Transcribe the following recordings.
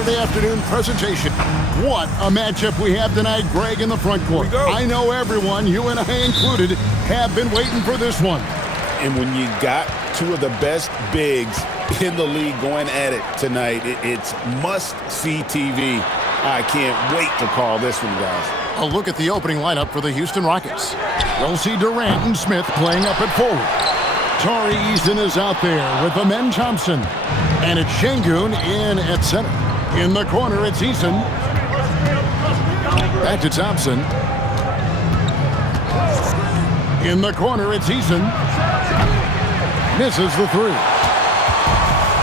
Saturday afternoon presentation. What a matchup we have tonight, Greg, in the front court. I know everyone, you and I included, have been waiting for this one. And when you got two of the best bigs in the league going at it tonight, it's must-see TV. I can't wait to call this one, guys. A look at the opening lineup for the Houston Rockets. We'll see Durant and Smith playing up at forward. Tari Eason is out there with Amen Thompson. And it's Şengün in at center. In the corner, it's Eason. Back to Thompson. In the corner, it's Eason. Misses the three.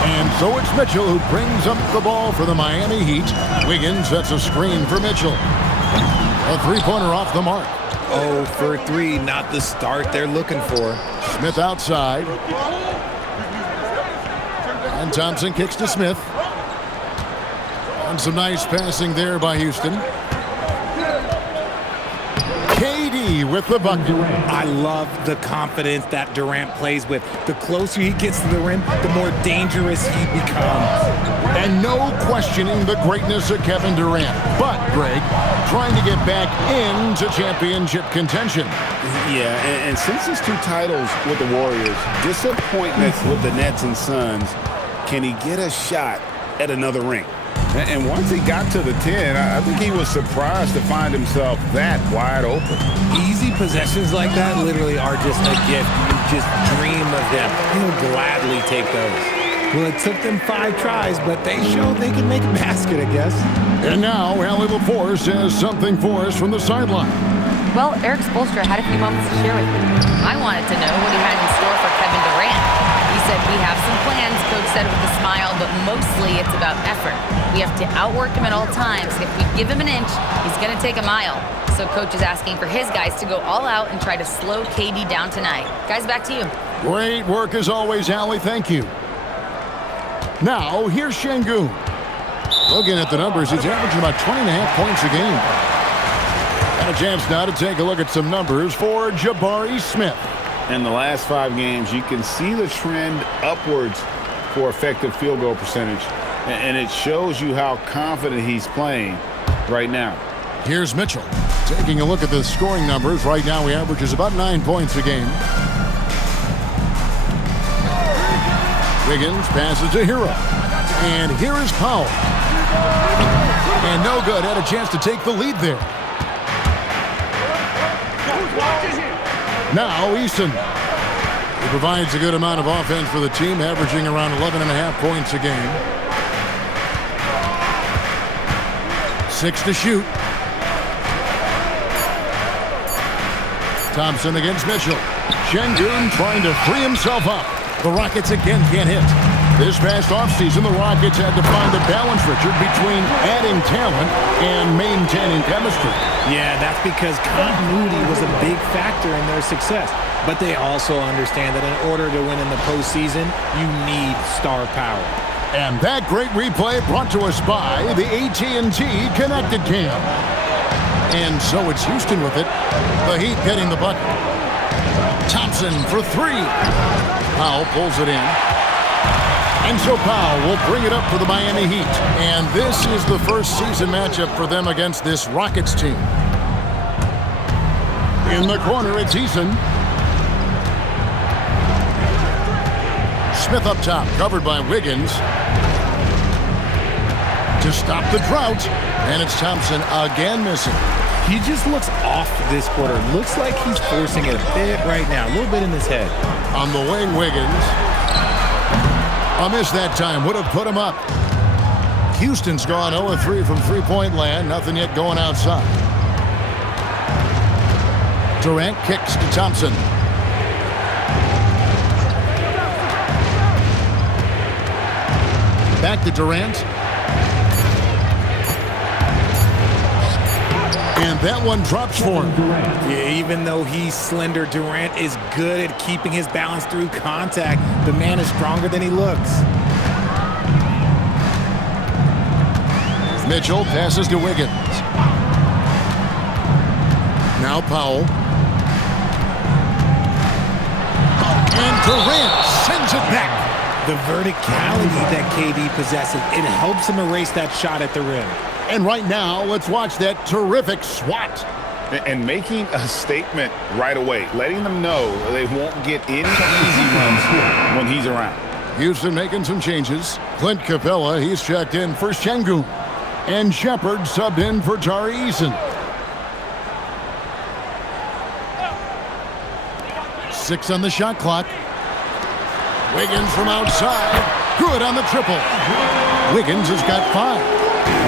And so it's Mitchell who brings up the ball for the Miami Heat. Wiggins sets a screen for Mitchell. A three-pointer off the mark. 0 for 3, not the start they're looking for. Smith outside. And Thompson kicks to Smith. And some nice passing there by Houston. KD with the bucket. I love the confidence that Durant plays with. The closer he gets to the rim, the more dangerous he becomes. And no questioning the greatness of Kevin Durant. But, Greg, trying to get back into championship contention. Yeah, and since his 2 titles with the Warriors, disappointment with the Nets and Suns, can he get a shot at another ring? And once he got to the 10, I think he was surprised to find himself that wide open. Easy possessions like that literally are just a gift. You just dream of them. He'll gladly take those. Well, it took them 5 tries, but they showed they can make a basket, I guess. And now, Allie LaForce has something for us from the sideline. Well, Eric Spoelstra had a few moments to share with me. I wanted to know what he had in store for Kevin Durant. He said, we have some plans, Coach said with a smile, but mostly it's about effort. We have to outwork him at all times. If we give him an inch, he's going to take a mile. So Coach is asking for his guys to go all out and try to slow KD down tonight. Guys, back to you. Great work as always, Allie. Thank you. Now, here's Şengün. Looking at the numbers, he's averaging about 20.5 points a game. And a chance now to take a look at some numbers for Jabari Smith. In the last 5 games, you can see the trend upwards for effective field goal percentage. And it shows you how confident he's playing right now. Here's Mitchell. Taking a look at the scoring numbers. Right now, he averages about 9 points a game. Wiggins passes to Hero. And here is Powell. And no good. Had a chance to take the lead there. Now Eason. He provides a good amount of offense for the team, averaging around 11.5 points a game. 6 to shoot. Thompson against Mitchell. Şengün trying to free himself up. The Rockets again can't hit. This past offseason, the Rockets had to find a balance, Richard, between adding talent and maintaining chemistry. Yeah, that's because continuity was a big factor in their success. But they also understand that in order to win in the postseason, you need star power. And that great replay brought to us by the AT&T Connected Cam. And so it's Houston with it. The Heat getting the bucket. Thompson for 3. Powell pulls it in. And so Powell will bring it up for the Miami Heat. And this is the first season matchup for them against this Rockets team. In the corner, it's Eason. Smith up top, covered by Wiggins. To stop the drought. And it's Thompson again missing. He just looks off this quarter. Looks like he's forcing it a bit right now. A little bit in his head. On the wing, Wiggins. A miss that time. Would have put him up. Houston's gone 0-3 from three-point land. Nothing yet going outside. Durant kicks to Thompson. Back to Durant. And that one drops for him. Yeah, even though he's slender, Durant is good at keeping his balance through contact. The man is stronger than he looks. Mitchell passes to Wiggins. Now Powell. And Durant sends it back. The verticality that KD possesses, it helps him erase that shot at the rim. And right now, let's watch that terrific swat. And making a statement right away, letting them know they won't get any easy runs when he's around. Houston making some changes. Clint Capella, he's checked in for Şengün. And Shepard subbed in for Tari Eason. 6 on the shot clock. Wiggins from outside. Good on the triple. Wiggins has got 5.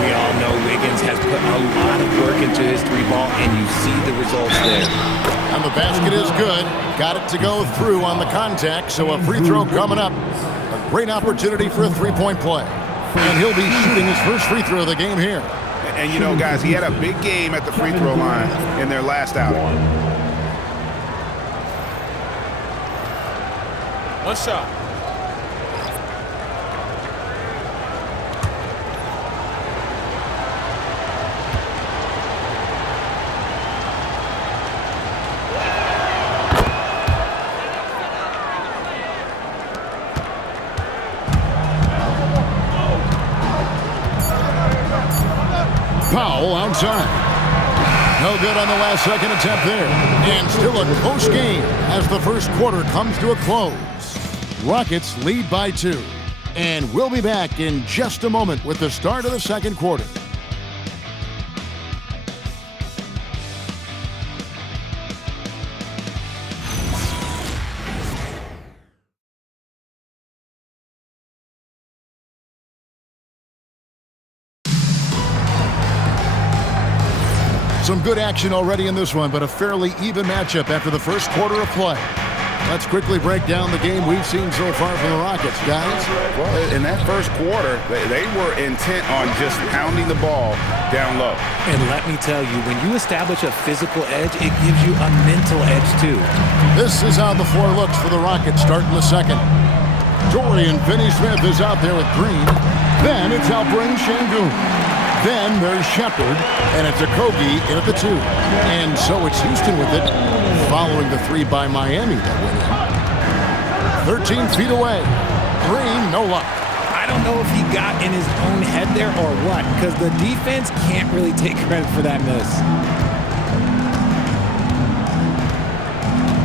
We all know Wiggins has put a lot of work into his 3-ball, and you see the results there. And the basket is good. Got it to go through on the contact, so a free throw coming up. A great opportunity for a 3-point play. And he'll be shooting his first free throw of the game here. And, you know, guys, he had a big game at the free throw line in their last outing. One shot. Powell outside. No good on the last second attempt there. And still a close game as the first quarter comes to a close. Rockets lead by 2. And we'll be back in just a moment with the start of the second quarter. Some good action already in this one, but a fairly even matchup after the first quarter of play. Let's quickly break down the game we've seen so far from the Rockets, guys. Well, in that first quarter, they were intent on just pounding the ball down low. And let me tell you, when you establish a physical edge, it gives you a mental edge too. This is how the floor looks for the Rockets starting the second. Dorian Finney-Smith is out there with Green. Then it's Alperen Şengün. Then there's Shepard, and it's Okogie in at the 2. And so it's Houston with it, following the 3 by Miami that went in. 13 feet away. Green, no luck. I don't know if he got in his own head there or what, because the defense can't really take credit for that miss.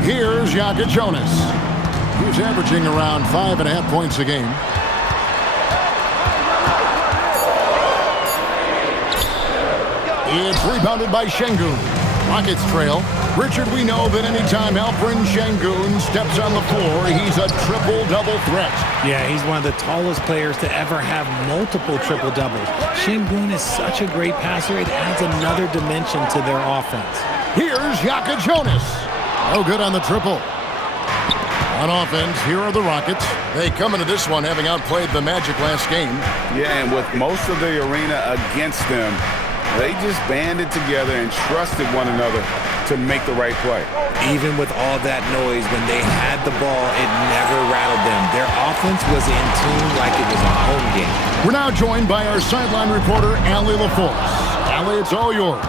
Here's Jaka Jonas. He's averaging around 5.5 points a game. It's rebounded by Şengün. Rockets trail. Richard, we know that anytime Alperen Şengün steps on the floor, he's a triple-double threat. Yeah, he's one of the tallest players to ever have multiple triple-doubles. Şengün is such a great passer, it adds another dimension to their offense. Here's Jaka Jonas. No good on the triple. On offense, here are the Rockets. They come into this one having outplayed the Magic last game. Yeah, and with most of the arena against them, they just banded together and trusted one another to make the right play. Even with all that noise, when they had the ball, it never rattled them. Their offense was in tune like it was a home game. We're now joined by our sideline reporter, Allie LaForce. Allie, it's all yours.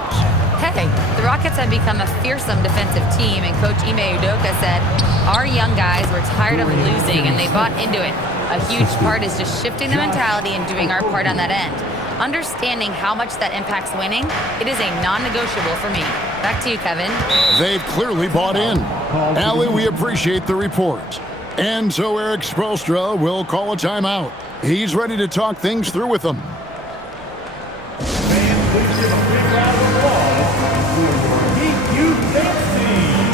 Hey, the Rockets have become a fearsome defensive team, and Coach Ime Udoka said, our young guys were tired of losing, and they bought into it. A huge part is just shifting the mentality and doing our part on that end. Understanding how much that impacts winning, it is a non-negotiable for me. Back to you, Kevin. They've clearly bought in. Allie, we appreciate the report. And so Eric Spoelstra will call a timeout. He's ready to talk things through with them. Fans, please give a big round of applause for your Heat Youth Dance Team.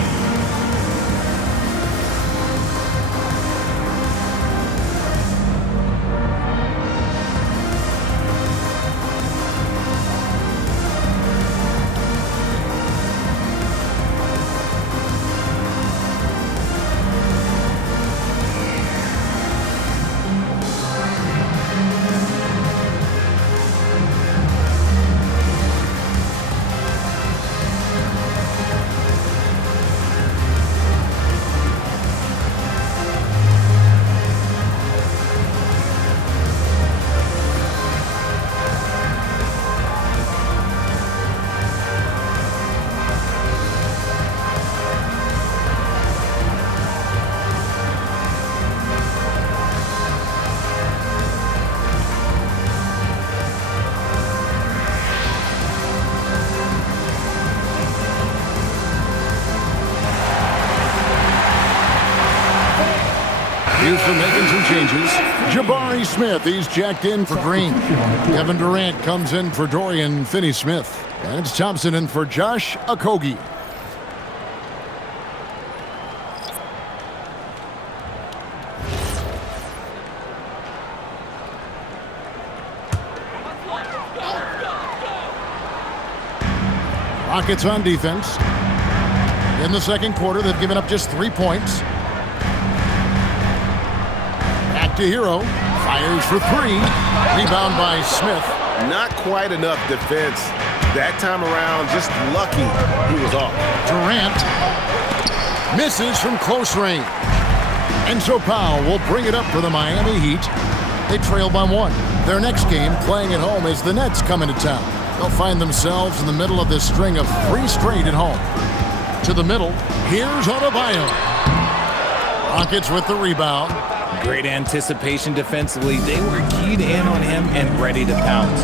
Houston making some changes. Jabari Smith, he's checked in for Green. Kevin Durant comes in for Dorian Finney-Smith. And it's Thompson in for Josh Okogie. Rockets on defense. In the second quarter, they've given up just 3 points. Back to Hero. Fires for 3. Rebound by Smith. Not quite enough defense that time around. Just lucky he was off. Durant misses from close range. And so Powell will bring it up for the Miami Heat. They trail by 1. Their next game, playing at home, as the Nets come into town. They'll find themselves in the middle of this string of 3 straight at home. To the middle, here's Adebayo. Rockets with the rebound. Great anticipation defensively. They were keyed in on him and ready to pounce.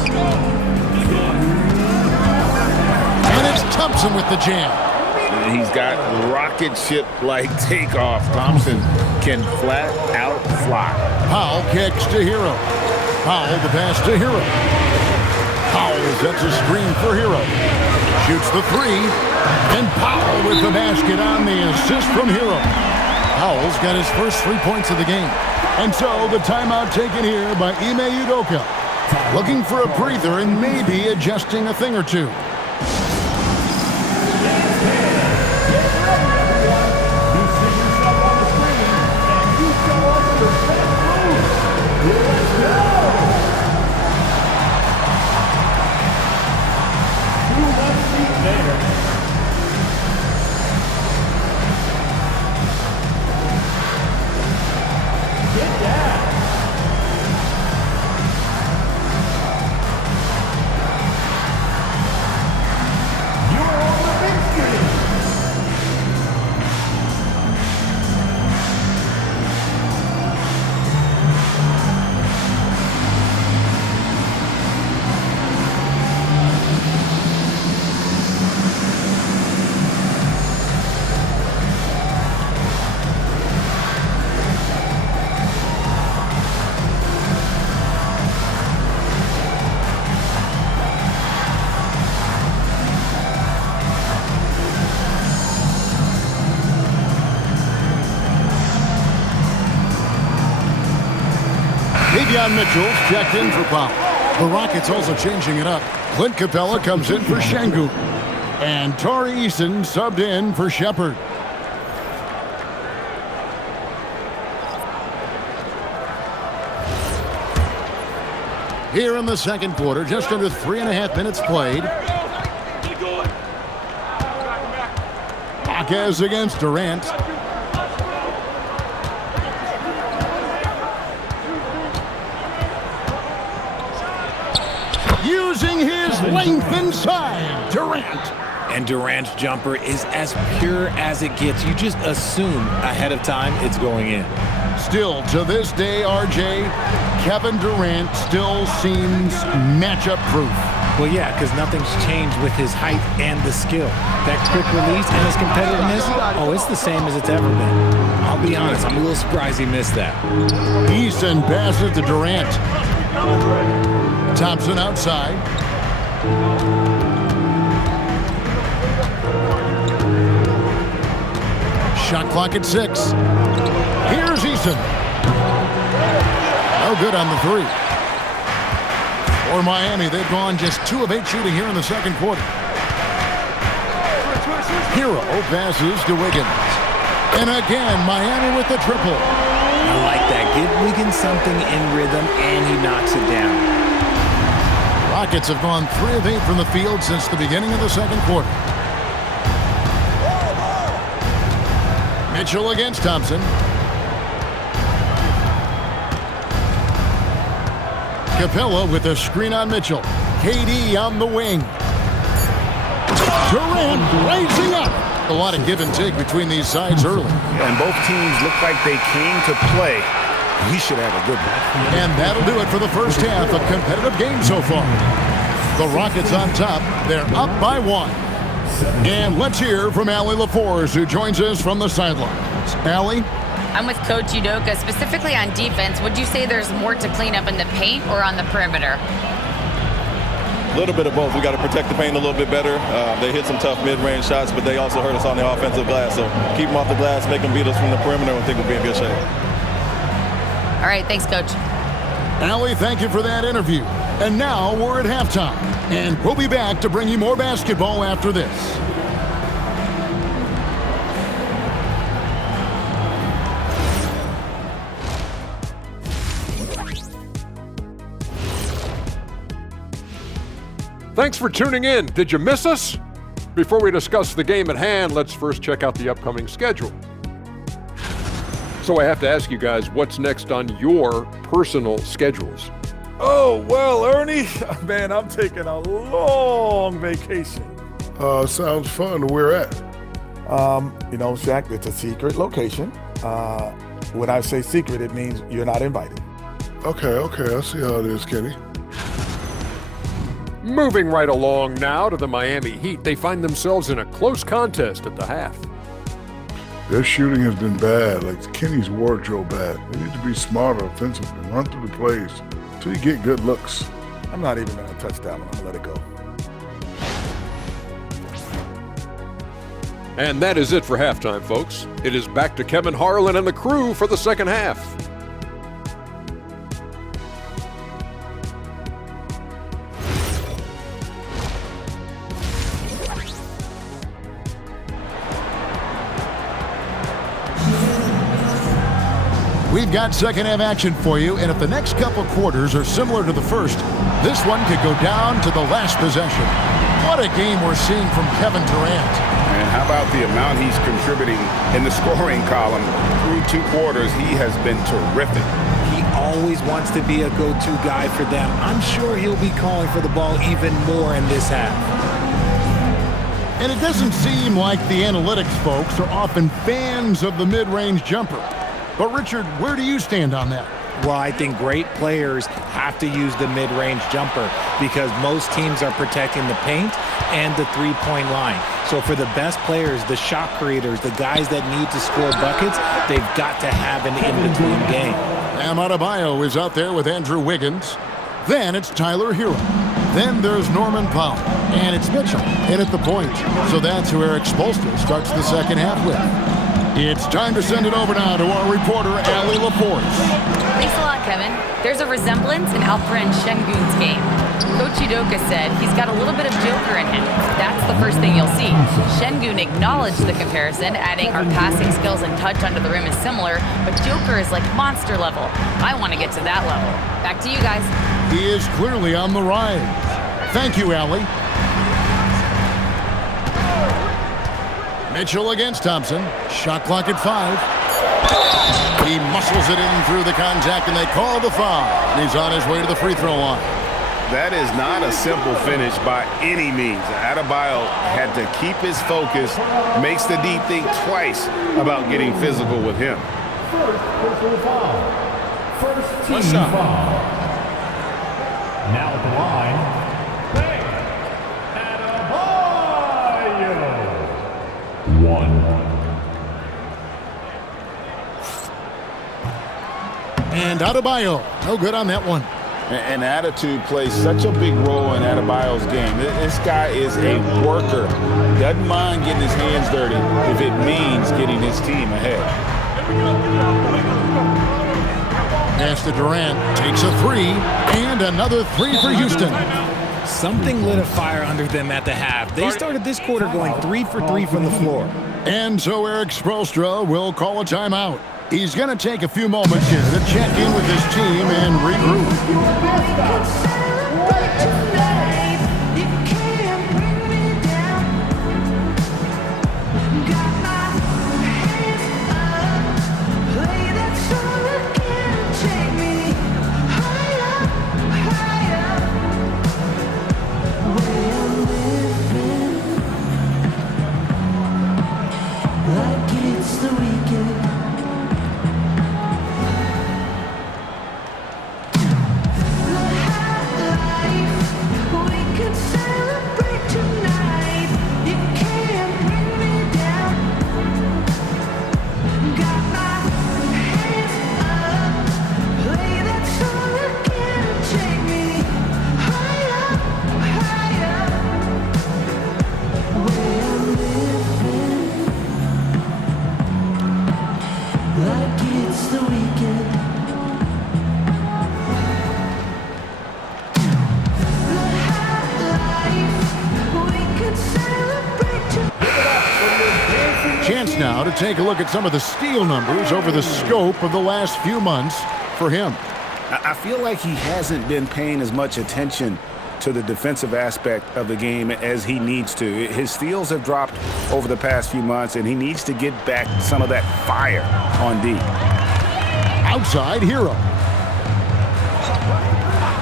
And it's Thompson with the jam. He's got rocket ship-like takeoff. Thompson can flat out fly. Powell kicks to Hero. Powell the pass to Hero. Powell sets a screen for Hero. Shoots the 3. And Powell with the basket on the assist from Hero. Powell's got his first 3 points of the game. And so the timeout taken here by Ime Udoka. Looking for a breather and maybe adjusting a thing or two. Davion Mitchell's checked in for Powell. The Rockets also changing it up. Clint Capella comes in for Şengün. And Tari Eason subbed in for Shepherd. Here in the second quarter, just under 3.5 minutes played. Marquez against Durant. Using his length inside, Durant. And Durant's jumper is as pure as it gets. You just assume ahead of time it's going in. Still, to this day, RJ, Kevin Durant still seems matchup proof. Well, yeah, because nothing's changed with his height and the skill. That quick release and his competitiveness, oh, it's the same as it's ever been. I'll be honest, I'm a little surprised he missed that. Eason passes to Durant. Thompson outside. Shot clock at 6. Here's Eason. No good on the 3. For Miami, they've gone just 2 of 8 shooting here in the second quarter. Hero passes to Wiggins. And again, Miami with the triple. I like that. Give Wiggins something in rhythm, and he knocks it down. Rockets have gone 3 of 8 from the field since the beginning of the second quarter. Mitchell against Thompson. Capella with a screen on Mitchell. KD on the wing. Durant raising up. A lot of give and take between these sides early. And both teams look like they came to play. We should have a good one. And that'll do it for the first half of competitive game so far. The Rockets on top. They're up by 1. And let's hear from Allie LaForce, who joins us from the sidelines. Allie? I'm with Coach Udoka. Specifically on defense, would you say there's more to clean up in the paint or on the perimeter? A little bit of both. We got to protect the paint a little bit better. They hit some tough mid-range shots, but they also hurt us on the offensive glass. So keep them off the glass, make them beat us from the perimeter, and I think we'll be in good shape. All right, thanks, Coach. Allie, thank you for that interview. And now we're at halftime, and we'll be back to bring you more basketball after this. Thanks for tuning in. Did you miss us? Before we discuss the game at hand, let's first check out the upcoming schedule. So I have to ask you guys, what's next on your personal schedules? Oh, well, Ernie, man, I'm taking a long vacation. Sounds fun. Where at? Shaq, it's a secret location. When I say secret, it means you're not invited. Okay, I see how it is, Kenny. Moving right along now to the Miami Heat. They find themselves in a close contest at the half. Their shooting has been bad, like Kenny's wardrobe bad. They need to be smarter offensively, run through the plays until you get good looks. I'm not even going to touch that one. I'm going to let it go. And that is it for halftime, folks. It is back to Kevin Harlan and the crew for the second half. We've got second half action for you, and if the next couple quarters are similar to the first, this one could go down to the last possession. What a game we're seeing from Kevin Durant. And how about the amount he's contributing in the scoring column? Through 2 quarters, he has been terrific. He always wants to be a go-to guy for them. I'm sure he'll be calling for the ball even more in this half. And it doesn't seem like the analytics folks are often fans of the mid-range jumper. But Richard, where do you stand on that? Well, I think great players have to use the mid-range jumper because most teams are protecting the paint and the three-point line. So for the best players, the shot creators, the guys that need to score buckets, they've got to have an in-between game. Bam Adebayo is out there with Andrew Wiggins. Then it's Tyler Hero. Then there's Norman Powell. And it's Mitchell in at the point. So that's who Eric Spoelstra starts the second half with. It's time to send it over now to our reporter, Allie Laporte. Thanks a lot, Kevin. There's a resemblance in Alperen Şengün's game. Coach Udoka said he's got a little bit of Joker in him. That's the first thing you'll see. Şengün acknowledged the comparison, adding our passing skills and touch under the rim is similar, but Joker is like monster level. I want to get to that level. Back to you guys. He is clearly on the rise. Thank you, Allie. Mitchell against Thompson. Shot clock at 5. He muscles it in through the contact, and they call the foul. And he's on his way to the free throw line. That is not a simple finish by any means. Adebayo had to keep his focus, makes the D think twice about getting physical with him. First personal foul. First team foul. Now at the line, Bam Adebayo. 1. And Adebayo, no good on that one. And attitude plays such a big role in Adebayo's game. This guy is a worker. Doesn't mind getting his hands dirty if it means getting his team ahead. Pass to Durant, takes a 3, and another 3 for Houston. Something lit a fire under them at the half. They started this quarter going 3 for 3 from the floor. And so Eric Spoelstra will call a timeout. He's going to take a few moments here to check in with his team and regroup. now to take a look at some of the steal numbers over the scope of the last few months for him. I feel like he hasn't been paying as much attention to the defensive aspect of the game as he needs to. His steals have dropped over the past few months, and he needs to get back some of that fire on D. Outside, Hero.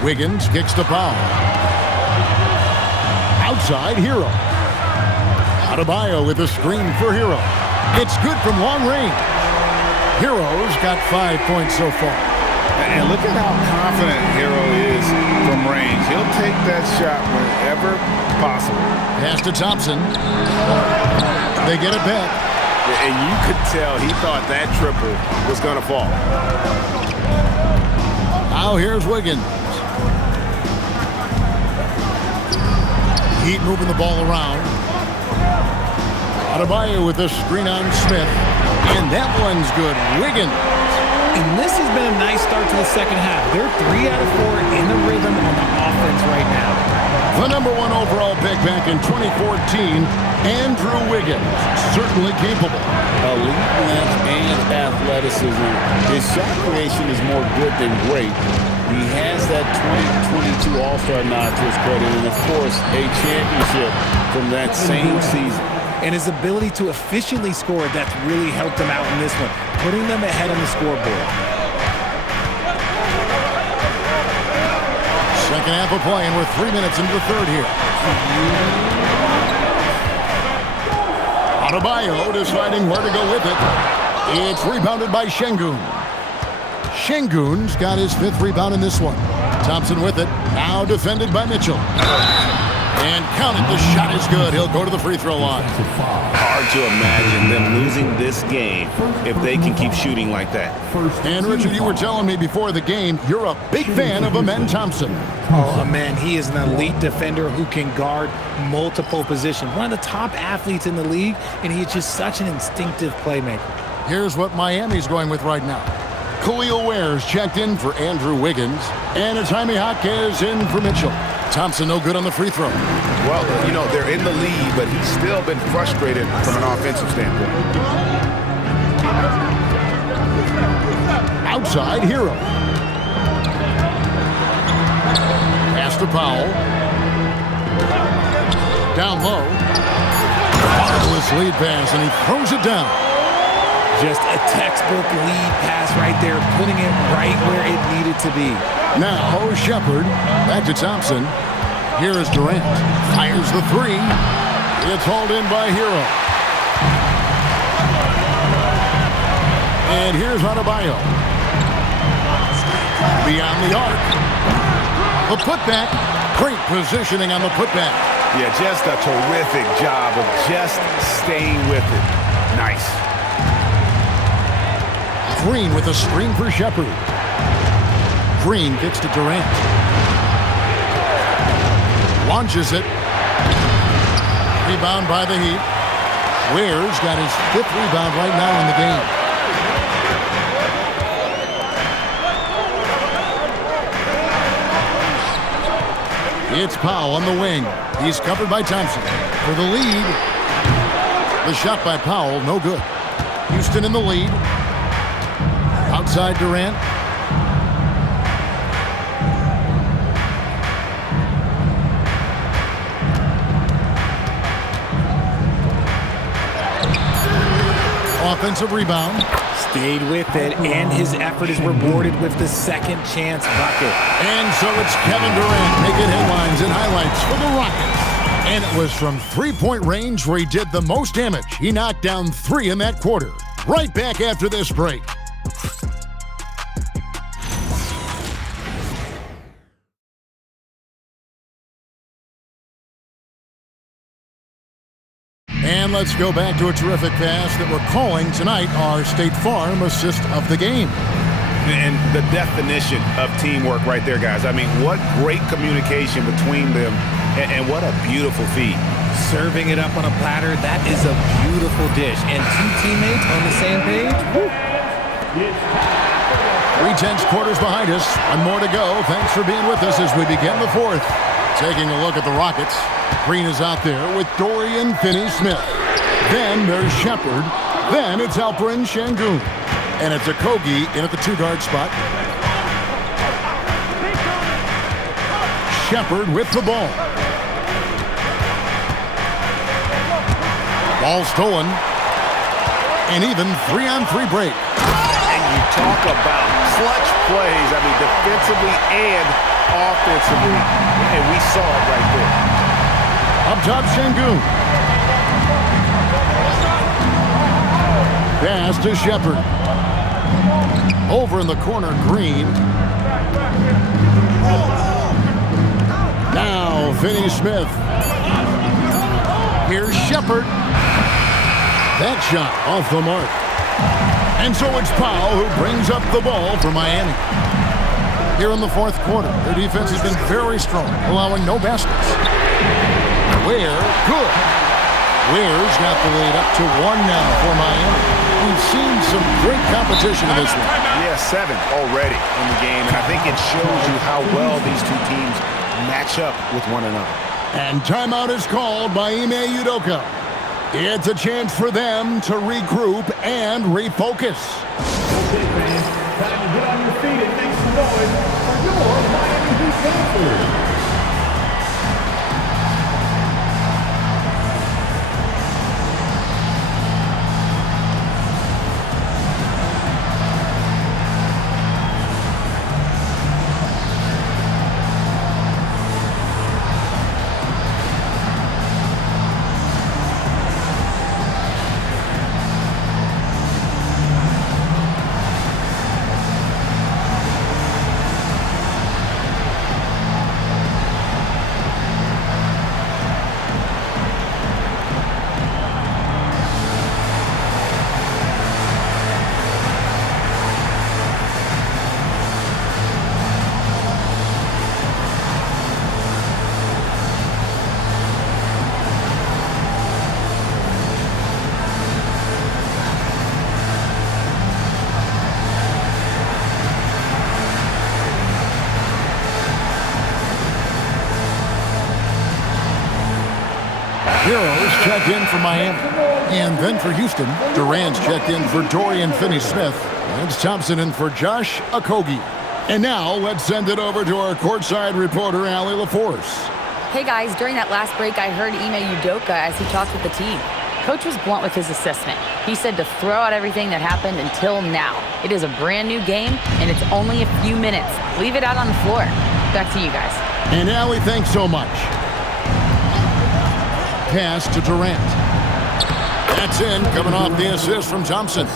Wiggins kicks to Powell. Outside, Hero. Adebayo with a screen for Hero. It's good from long range. Hero's got 5 points so far. And look at how confident Hero is from range. He'll take that shot whenever possible. Pass to Thompson. They get it back. And you could tell he thought that triple was going to fall. Now here's Wiggins. Heat moving the ball around. Adebayo with a screen on Smith. And that one's good. Wiggins. And this has been a nice start to the second half. They're 3 out of 4 in the rhythm on the offense right now. The number 1 overall pick back in 2014, Andrew Wiggins. Certainly capable. Elite length and athleticism. His shot creation is more good than great. He has that 2022 All-Star nod to his credit, and of course, a championship from that same season. And his ability to efficiently score, that's really helped him out in this one, putting them ahead on the scoreboard. Second half of play, and we're 3 minutes into the third here. Adebayo deciding where to go with it. It's rebounded by Şengün. Şengün's got his 5th rebound in this one. Thompson with it, now defended by Mitchell. And count it, the shot is good. He'll go to the free throw line. Hard to imagine them losing this game if they can keep shooting like that. And Richard, you were telling me before the game, you're a big fan of Amen Thompson. Oh, man, he is an elite defender who can guard multiple positions. One of the top athletes in the league, and he's just such an instinctive playmaker. Here's what Miami's going with right now. Khalil Ware's checked in for Andrew Wiggins, and Jaime Jaquez in for Mitchell. Thompson no good on the free throw. Well, you know, they're in the lead, but he's still been frustrated from an offensive standpoint. Outside, Hero. Pass to Powell. Down low. Marvelous lead pass, and he throws it down. Just a textbook lead pass right there, putting it right where it needed to be. Now, Shepard, back to Thompson. Here is Durant. Fires the 3. It's hauled in by Hero. And here's Adebayo. Beyond the arc. The putback. Great positioning on the putback. Yeah, just a terrific job of just staying with it. Nice. Green with a screen for Shepard. Green kicks to Durant. Launches it. Rebound by the Heat. Ware's got his 5th rebound right now in the game. It's Powell on the wing. He's covered by Thompson. For the lead. The shot by Powell, no good. Houston in the lead. Outside Durant. Offensive rebound. Stayed with it, and his effort is rewarded with the second chance bucket. And so it's Kevin Durant making headlines and highlights for the Rockets. And it was from 3-point range where he did the most damage. He knocked down 3 in that quarter. Right back after this break. And let's go back to a terrific pass that we're calling tonight our State Farm assist of the game. And the definition of teamwork right there, guys. I mean, what great communication between them, and what a beautiful feed. Serving it up on a platter, that is a beautiful dish. And 2 teammates on the same page. Woo. 3/10 quarters behind us. 1 more to go. Thanks for being with us as we begin the 4th. Taking a look at the Rockets. Green is out there with Dorian Finney-Smith. Then there's Shepard. Then it's Alperen Sengun. And it's Okogie in at the 2-guard spot. Shepherd with the ball. Ball stolen. And even 3-on-3 break. And you talk about clutch plays, I mean, defensively and offensively. And we saw it right there. Up top, Sengun. Pass to Shepherd. Over in the corner, Green. Now, Finney Smith. Here's Shepherd. That shot off the mark. And so it's Powell who brings up the ball for Miami. Here in the fourth quarter, their defense has been very strong, allowing no baskets. Ware, good. Ware's got the lead up to 1 now for Miami. We've seen some great competition in this one. Yeah, 7 already in the game, and I think it shows you how well these two teams match up with one another. And timeout is called by Ime Udoka. It's a chance for them to regroup and refocus. Okay, fans, time to get on your feet and make some noise for your Miami Heat Panthers. Heroes checked in for Miami. And then for Houston, Durant's checked in for Dorian Finney-Smith. And Thompson in for Josh Okogie. And now let's send it over to our courtside reporter, Allie LaForce. Hey guys, during that last break, I heard Ime Udoka as he talked with the team. Coach was blunt with his assessment. He said to throw out everything that happened until now. It is a brand new game, and it's only a few minutes. Leave it out on the floor. Back to you guys. And Allie, thanks so much. Pass to Durant. That's in, coming off the assist from Thompson.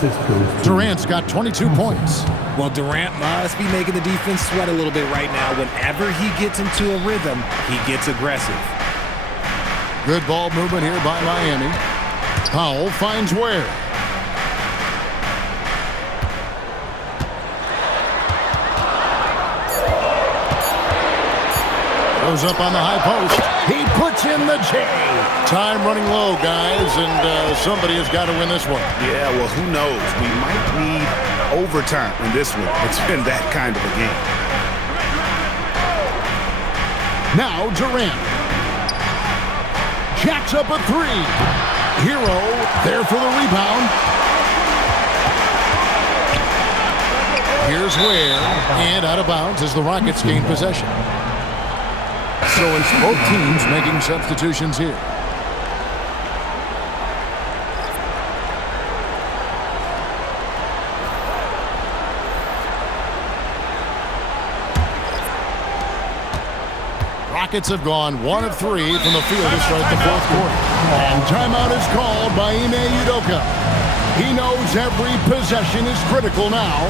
Durant's got 22 points. Well, Durant must be making the defense sweat a little bit right now. Whenever he gets into a rhythm, he gets aggressive. Good ball movement here by Miami. Powell finds Ware. Goes up on the high post. He puts in the J. Time running low, guys, and somebody has got to win this one. Yeah, well, who knows? We might need overtime in this one. It's been that kind of a game. Now Durant. Jacks up a 3. Hero there for the rebound. Here's Ware, and out of bounds as the Rockets gain possession. So it's both teams making substitutions here. Rockets have gone 1 of 3 from the field to start the fourth quarter. And timeout is called by Ime Udoka. He knows every possession is critical now.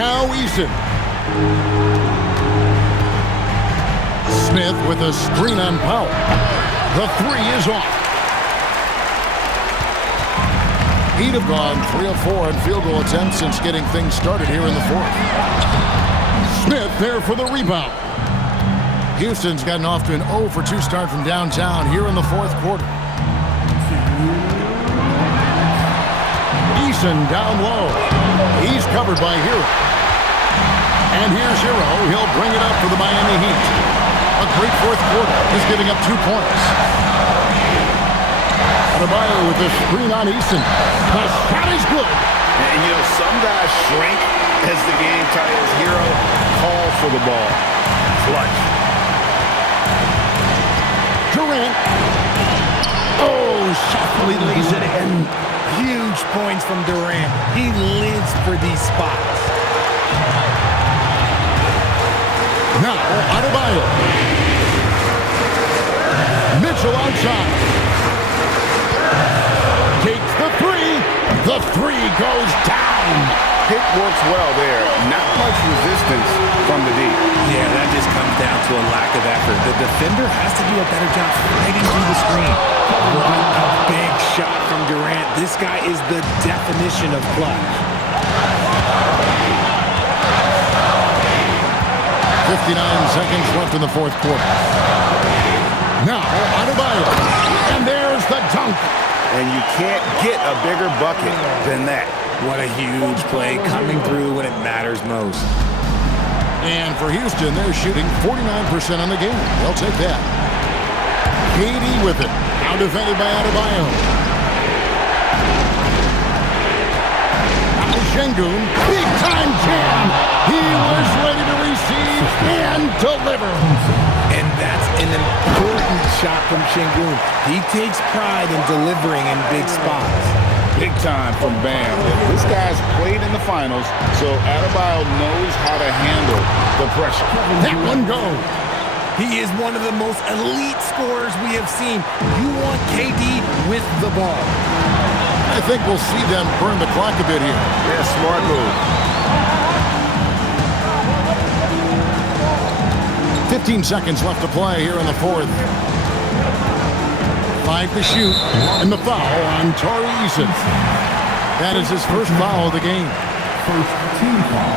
Now Eason. Smith with a screen on Powell. The three is off. He'd have gone 3 of 4 in field goal attempts since getting things started here in the fourth. Smith there for the rebound. Houston's gotten off to an 0 for 2 start from downtown here in the fourth quarter. Eason down low. He's covered by Hero. And here's Hero. He'll bring it up for the Miami Heat. A great fourth quarter. He's giving up 2 points. Adebayo with the screen on Eason. The shot is good. And, you know, some guys shrink as the game tires. Hero calls for the ball. Clutch. Durant. Oh, softly lays it in. Huge points from Durant. He lives for these spots. Now, Adebayo. Mitchell outside. Takes the three. The three goes down. Pick works well there. Not much resistance from the D. Yeah, that just comes down to a lack of effort. The defender has to do a better job fighting through the screen. What a big shot from Durant. This guy is the definition of clutch. 59 seconds left in the fourth quarter. Now, Adebayo. And there's the dunk. And you can't get a bigger bucket than that. What a huge play coming through when it matters most. And for Houston, they're shooting 49% on the game. They'll take that. KD with it. Now defended by Adebayo. Now Şengün. Big time jam. He was ready to receive and deliver. And that's an important shot from Şengün. He takes pride in delivering in big spots. Big time from Bam. This guy's played in the finals, so Adebayo knows how to handle the pressure. That one goes. He is one of the most elite scorers we have seen. You want KD with the ball. I think we'll see them burn the clock a bit here. Yeah, smart move. 15 seconds left to play here in the fourth. 5 to shoot, and the foul on Tari Eason. That is his first foul of the game. First team foul.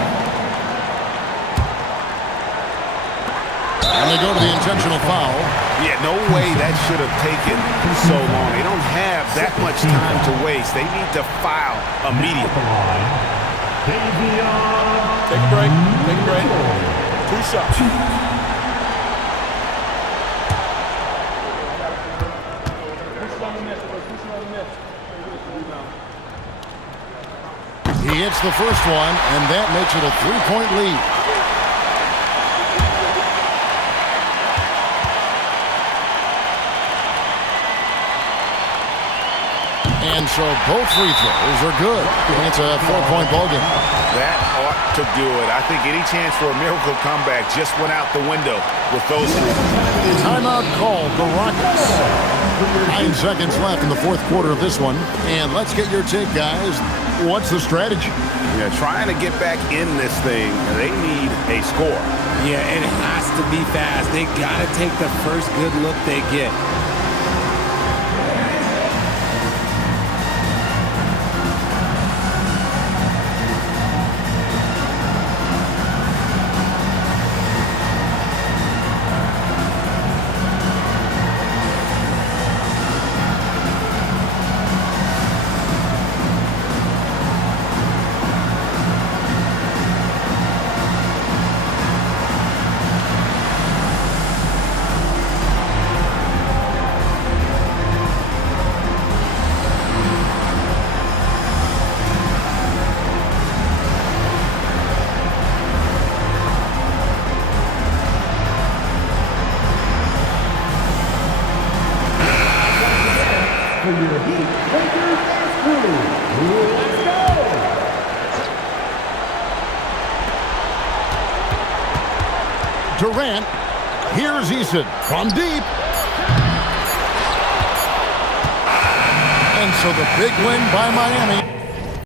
And they go to the intentional foul. Yeah, no way that should have taken so long. They don't have that much time to waste. They need to foul immediately. Take a break. Take a break. 2 shots. He hits the first one, and that makes it a 3-point lead. And so both free throws are good. It's a 4-point ball game. That ought to do it. I think any chance for a miracle comeback just went out the window with those three. Timeout called the Rockets. 9 seconds left in the fourth quarter of this one. And let's get your take, guys. What's the strategy? Yeah, trying to get back in this thing, they need a score. Yeah, it has to be fast. They got to take the first good look they get. Durant. Here's Eason from deep. And so the big win by Miami.